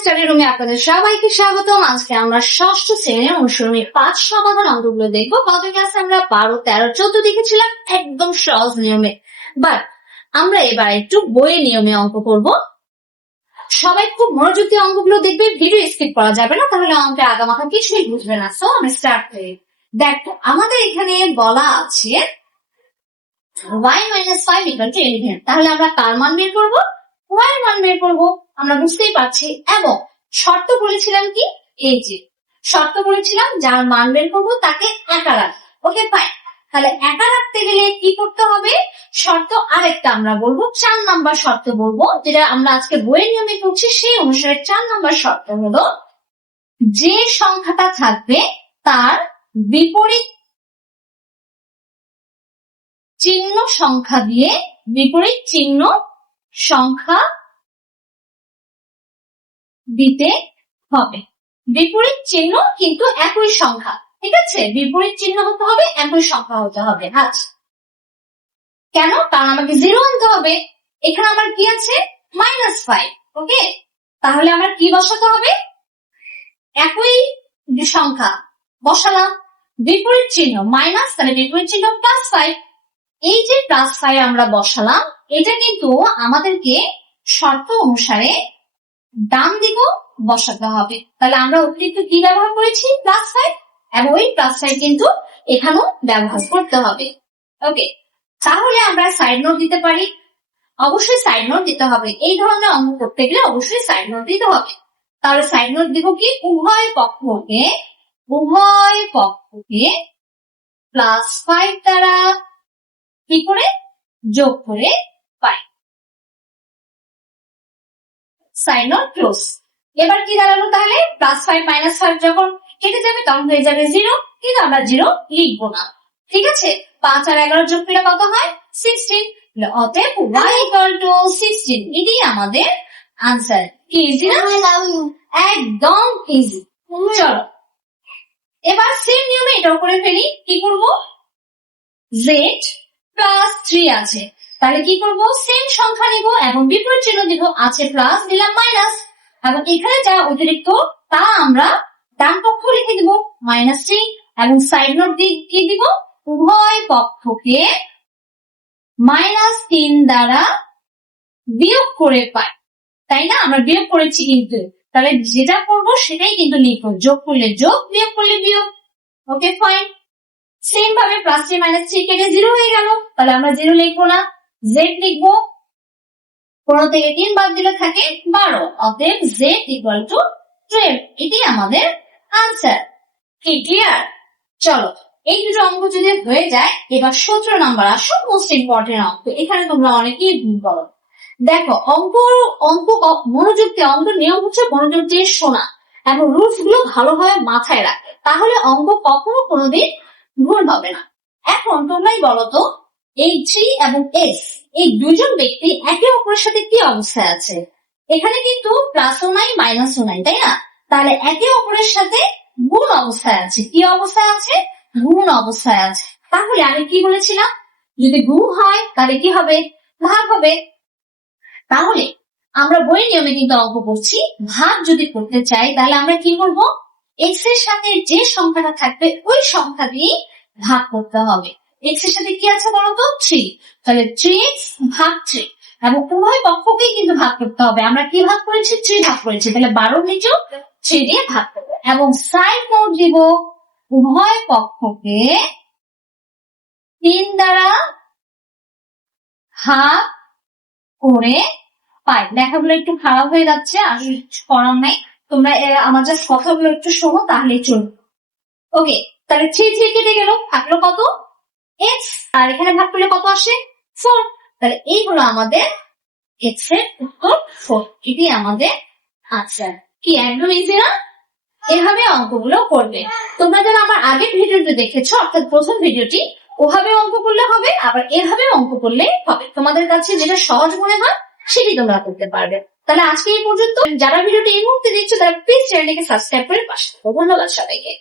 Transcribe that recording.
Study রুমে আপনাদের সবাইকে স্বাগতম। আজকে আমরা ষষ্ঠ শ্রেণির অনুসরণের পাঁচ সমাধান অঙ্কগুলো দেখব। গত ক্লাসে আমরা বারো, তেরো, চোদ্দ দেখেছিলাম, একদম সহজ নিয়মে। বাট আমরা এবার একটু বইয়ের নিয়মে অঙ্ক করব। সবাই খুব মনোযোগ দিয়ে অঙ্কগুলো দেখবে ভিডিও স্কিপ করা যাবে না, তাহলে অঙ্কে আগামাথা কিছুই বুঝবে না। সো আমি স্টার্ট করি। দেখো, আমাদের এখানে বলা আছে y minus five equal to তাহলে আমরা কার মান বের করব। এর মান বের করব, আমরা বুঝতেই পারছি। এবং শর্ত বলেছিলাম কি? এই যে, শর্ত বলেছিলাম, যার মান বের করব তাকে একা রাখব ওকে ফাইন তাহলে একা রাখতে গেলে কি করতে হবে? শর্ত আরেকটা আমরা বলব, চার নাম্বার শর্ত বলব, যেটা আমরা আজকে বইয়ের নিয়মে করছি সেই অনুসারে চার নাম্বার শর্ত হলো, যে সংখ্যাটা থাকবে তার বিপরীত চিহ্ন সংখ্যা দিয়ে বিপরীত চিহ্ন সংখ্যা দিতে হবে। বিপরীত চিহ্ন কিন্তু একই সংখ্যা, ঠিক আছে? বিপরীত চিহ্ন হতে হবে, একই সংখ্যা হতে হবে। আচ্ছা। কেন? কারণ আমাকে জিরো আনতে হবে। এখানে আমার কি আছে? মাইনাস ফাইভ ওকে তাহলে আমার কি বসাতে হবে? একই সংখ্যা বসালাম। বিপরীত চিহ্ন মাইনাস তাহলে বিপরীত চিহ্ন প্লাস ফাইভ এই যে প্লাস ফাইভ আমরা বসালাম এটা কিন্তু আমাদেরকে শর্ত অনুসারে ডান দিকেও বসাতে হবে। তাহলে আমরা অতিরিক্ত কি ব্যবহার করেছি? প্লাস ফাইভ এবং ওই প্লাস ফাইভ কিন্তু এখানেও ব্যবহার করতে হবে। ওকে তাহলে আমরা সাইড নোট দিতে পারি। অবশ্যই সাইড নোট দিতে হবে। এই ধরনের অঙ্ক করতে গেলে অবশ্যই সাইড নোট দিতে হবে। তাহলে সাইড নোট দিব কি? উভয় পক্ষকে উভয় পক্ষকে প্লাস ফাইভ দ্বারা কি করে? যোগ করে পাই সাইন নোট ক্লোজ এবার কি দাঁড়াল তাহলে? প্লাস ফাইভ মাইনাস ফাইভ যখন কেটে যাবে তখন হয়ে যাবে জিরো কিন্তু আমরা জিরো লিখব না। ঠিক আছে? পাঁচ আর এগারো যোগ করলে কত হয়? সিক্সটিন অতএব ওয়াই ইকুয়াল টু সিক্সটিন এটি আমাদের আনসার কি ইজি না? একদম ইজি চলো। এবার সেম নিয়মে এটাও করে ফেলি। কি করব? জেড প্লাস থ্রি আছে। তাহলে কি করব? সেম সংখ্যা নিব এবং বিপরীত চিহ্ন দিব আছে প্লাস দিলাম মাইনাস এবং এখানে যা অতিরিক্ত, তা আমরা ডান পক্ষ লিখে দিব মাইনাস থ্রি এবং সাইড নোট কি দিব? উভয় পক্ষকে মাইনাস তিন দ্বারা বিয়োগ করে পাই। তাই না? আমরা বিয়োগ করেছি কিন্তু। তাহলে যেটা করব, সেটাই কিন্তু লিখব। যোগ করলে যোগ, বিয়োগ করলে বিয়োগ। ওকে ফাইন সেম ভাবে প্লাস থ্রি মাইনাস থ্রি কেটে জিরো হয়ে গেল। তাহলে আমরা জিরো লিখব না। জেড লিখব। পনেরো থেকে তিন বাদ দিলে থাকে বারো। অতএব জেড ইকুয়াল টু টুয়েলভ এটি আমাদের আনসার কি ক্লিয়ার চলো, এই দুটো অঙ্ক যদি হয়ে যায়, এবার সতেরো নাম্বার আসো মোস্ট ইম্পর্টেন্ট অঙ্ক। এখানে তোমরা অনেকেই করো। দেখো, অঙ্ক অঙ্ক মনোযোগ দিয়ে অঙ্ক নিয়ম হচ্ছে মনোযোগ দিয়ে শোনা এবং রুলসগুলো ভালোভাবে মাথায় রাখে। তাহলে অঙ্ক কখনো কোনোদিন ভুল হবে না। এখন তোমরাই বলো তো এই থ্রি এবং এস এই দুজন ব্যক্তি একে অপরের সাথে কি অবস্থায় আছে? এখানে কিন্তু প্লাসও নাই মাইনাসও নাই, তাই না? তাহলে একে অপরের সাথে গুণ অবস্থায় আছে। কি অবস্থায় আছে? গুণ অবস্থায় আছে। তাহলে আমি কি বলেছিলাম? যদি গুণ হয়, তাহলে কি হবে? ভাগ হবে। তাহলে আমরা বই নিয়মে কিন্তু অঙ্ক করছি, ভাগ যদি করতে চাই, তাহলে আমরা কি করব? এক্সের সাথে যে সংখ্যাটা থাকবে, ওই সংখ্যা দিয়ে ভাগ করতে হবে। এক্সের সাথে কি আছে বলতো? থ্রি তাহলে থ্রি এক্স ভাগ থ্রি এবং উভয় পক্ষকেই কিন্তু ভাগ করতে হবে। আমরা কি ভাগ করেছি? থ্রি ভাগ করেছি। তাহলে বারো নিচেও থ্রি দিয়ে ভাগ করব। এবং সাইড নোট দিব উভয় পক্ষকে তিন দ্বারা ভাগ করে পাই। লেখাগুলো একটু খারাপ হয়ে যাচ্ছে, আর করার নাই। তোমরা আমার জাস্ট কথাগুলো একটু শোনো তাহলে চলবে। ওকে তাহলে থ্রি থ্রি কেটে গেল। থাকল কত? আর এখানে ভাগ করলে কত আসে? ফোর তাহলে এই হলো আমাদের উত্তর ফোর এটি আমাদের আনসার কি, একদম ইজি না? এভাবে অঙ্কগুলো করবে। তোমরা যারা আমার আগের ভিডিওটি দেখেছ, অর্থাৎ প্রথম ভিডিওটি, ওভাবে অঙ্ক করলে হবে, আবার এভাবে অঙ্ক করলে হবে। তোমাদের কাছে যেটা সহজ মনে হয়, সেটি তোমরা করতে পারবে। তাহলে আজকে এই পর্যন্ত। যারা ভিডিওটি এই মুহূর্তে দেখছ, তারা প্লিজ চ্যানেলটিকে সাবস্ক্রাইব করে পাশে। ধন্যবাদ সবাইকে।